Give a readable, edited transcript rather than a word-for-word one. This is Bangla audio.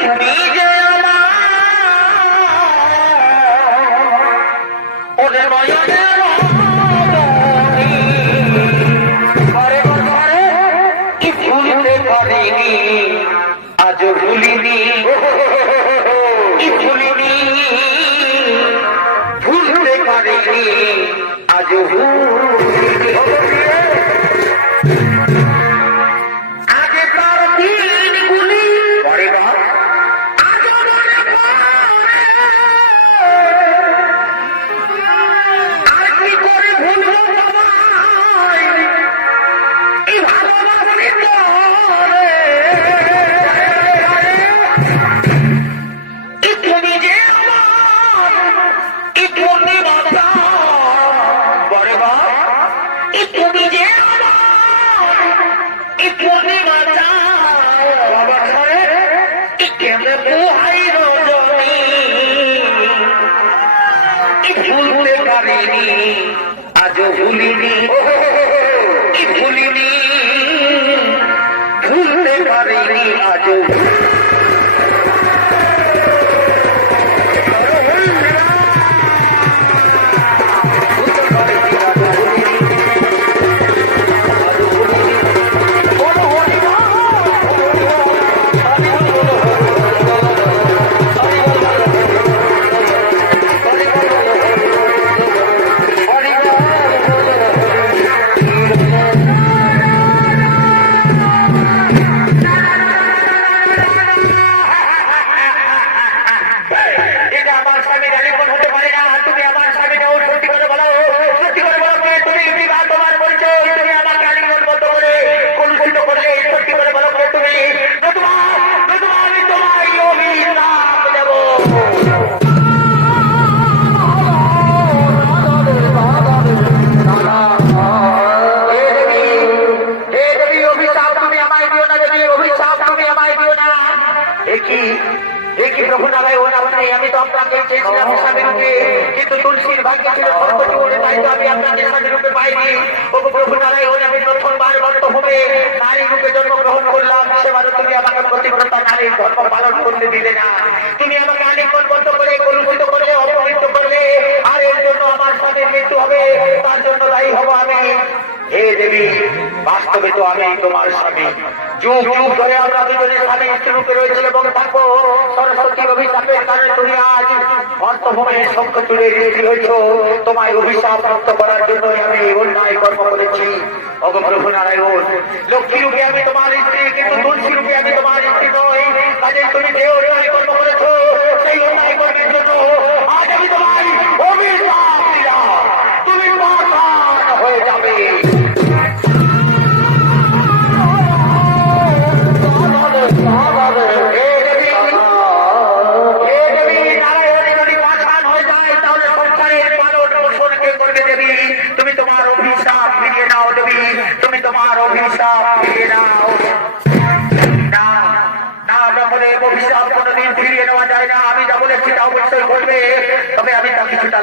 তুমি যে ওদের নয়নে ভুলতে পারিনি, আজও ভুলিনি, ভুলিনি, ভুলতে পারিনি, আজও ভুলিনি। আগে তার দিনগুলি পরে ভুলতে পারিনি, আজও ভুলিনি, ভুলিনি, ভুলতে পারিনি, আজও আমি তো আপনাকে চেয়েছিলাম স্বামী রূপে, কিন্তু তুলসীর ভাগ্যে ছিল সরস্বতী বলে, তাই তো আমি আপনাকে স্বামী রূপে পাইনি। ওগো প্রভু নারায়ণ, আমি প্রথমবার গর্ত হবে নারী রূপে জন্মগ্রহণ করলাম, সেবারে তুমি আমাকে প্রতিব্রতা নারীর ধর্ম পালন করতে দিলে না। তুমি আমাকে আলিঙ্গন বন্ধ করে, কলুষিত করে, অপমানিত করলে, আর এর জন্য আমার স্বামীর মৃত্যু হবে, তার জন্য দায়ী হব আমি। হে দেবী, বাস্তবে তো আমি তোমার স্বামী। যুগ যুগ ধরে আমরা দুজনে স্বামী স্ত্রী রূপে রয়েছে এবং থাকবো। সরস্বতী অভিশাপের কারণে তুমি আজ অর্থভূমির শঙ্খ তুলে রেডি হয়েছ। তোমায় অভিশাপ মুক্ত করার জন্য আমি অন্যায় কর্ম করেছি। ওগো প্রভু নারায়ণ, লক্ষ্মী রূপে আমি তোমার স্ত্রী, কিন্তু তুলসী রূপে আমি তোমার স্ত্রী নই। কাজে তুমি যে অন্যায় কর্ম করেছ, সেই অন্যায় কর্মের জন্য আজ আমি তোমায় অভিশাপ দিলাম। তুমি পাষাণ হয়ে যাবে। তুমি তোমার অভিশাপ ফিরিয়ে নাও দেবী, তুমি তোমার অভিশাপ ফিরিয়ে নাও। না বলে অভিশাপ কোনোদিন ফিরিয়ে নেওয়া যায় না। আমি যা বলেছি তা অবশ্যই করবে, তবে আমি তা কিছুটা